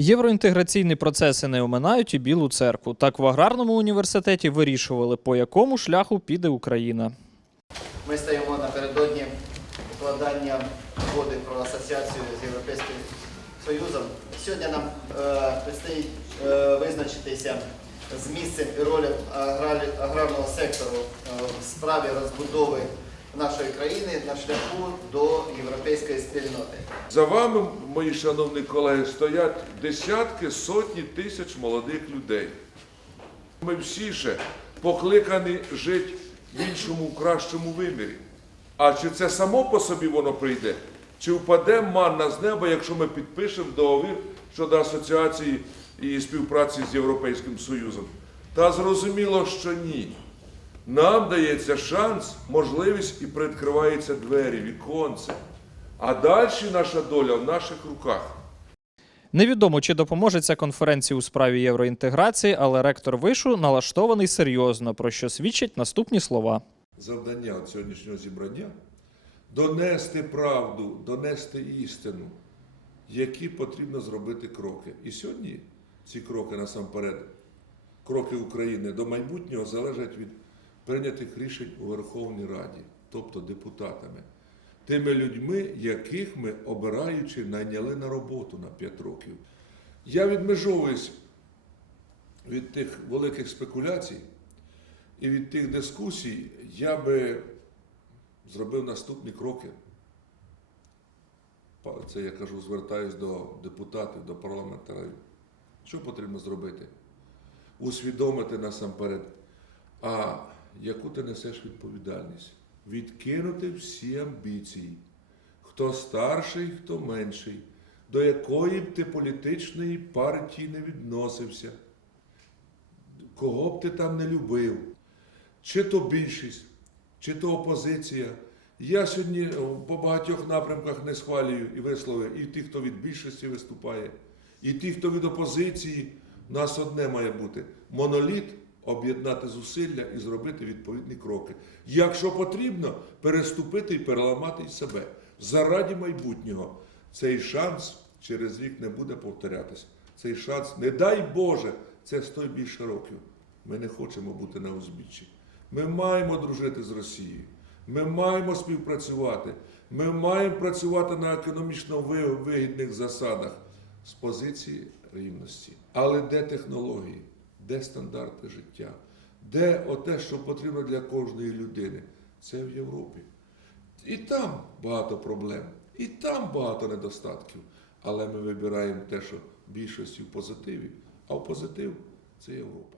Євроінтеграційні процеси не оминають і Білу церкву. Так в аграрному університеті вирішували, по якому шляху піде Україна. Ми стоїмо напередодні укладання угоди про асоціацію з Європейським Союзом. Сьогодні нам е, предстоїть е, визначитися з місцем і ролі аграрного сектору е, в справі розбудови нашої країни на шляху до європейської спільноти. За вами, мої шановні колеги, стоять десятки, сотні тисяч молодих людей. Ми всі ще покликані жити в іншому, кращому вимірі. А чи це само по собі воно прийде? Чи впаде манна з неба, якщо ми підпишемо договір щодо асоціації і співпраці з Європейським Союзом? Та зрозуміло, що ні. Нам дається шанс, можливість і відкриваються двері, віконце. А далі наша доля в наших руках. Невідомо, чи допоможе ця конференція у справі євроінтеграції, але ректор вишу налаштований серйозно, про що свідчать наступні слова. Завдання от сьогоднішнього зібрання донести правду, донести істину, які потрібно зробити кроки. І сьогодні ці кроки насамперед, кроки України до майбутнього залежать від прийнятих рішень у Верховній Раді, тобто депутатами, тими людьми, яких ми обираючи найняли на роботу на 5 років. Я відмежовуюсь від тих великих спекуляцій. І від тих дискусій я би зробив наступні кроки. Це я кажу, звертаюсь до депутатів, до парламентарів. Що потрібно зробити? Усвідомити насамперед, а яку ти несеш відповідальність? Відкинути всі амбіції. Хто старший, хто менший, до якої б ти політичної партії не відносився, кого б ти там не любив чи то більшість, чи то опозиція. Я сьогодні е, по багатьох напрямках не схвалюю і висловив і тих, хто від більшості виступає, і ті, хто від опозиції. У нас одне має бути моноліт, об'єднати зусилля і зробити відповідні кроки. Якщо потрібно, переступити і переламати себе. Заради майбутнього цей шанс через рік не буде повторятися. Цей шанс, не дай Боже, це сто й більше років. Ми не хочемо бути на узбіччі. Ми маємо дружити з Росією. Ми маємо співпрацювати. Ми маємо працювати на економічно вигідних засадах з позиції рівності. Але де технології, де стандарти життя, де оте, що потрібно для кожної людини? Це в Європі. І там багато проблем, і там багато недостатків. Але ми вибираємо те, що більшості в позитиві, а в позитив це Європа.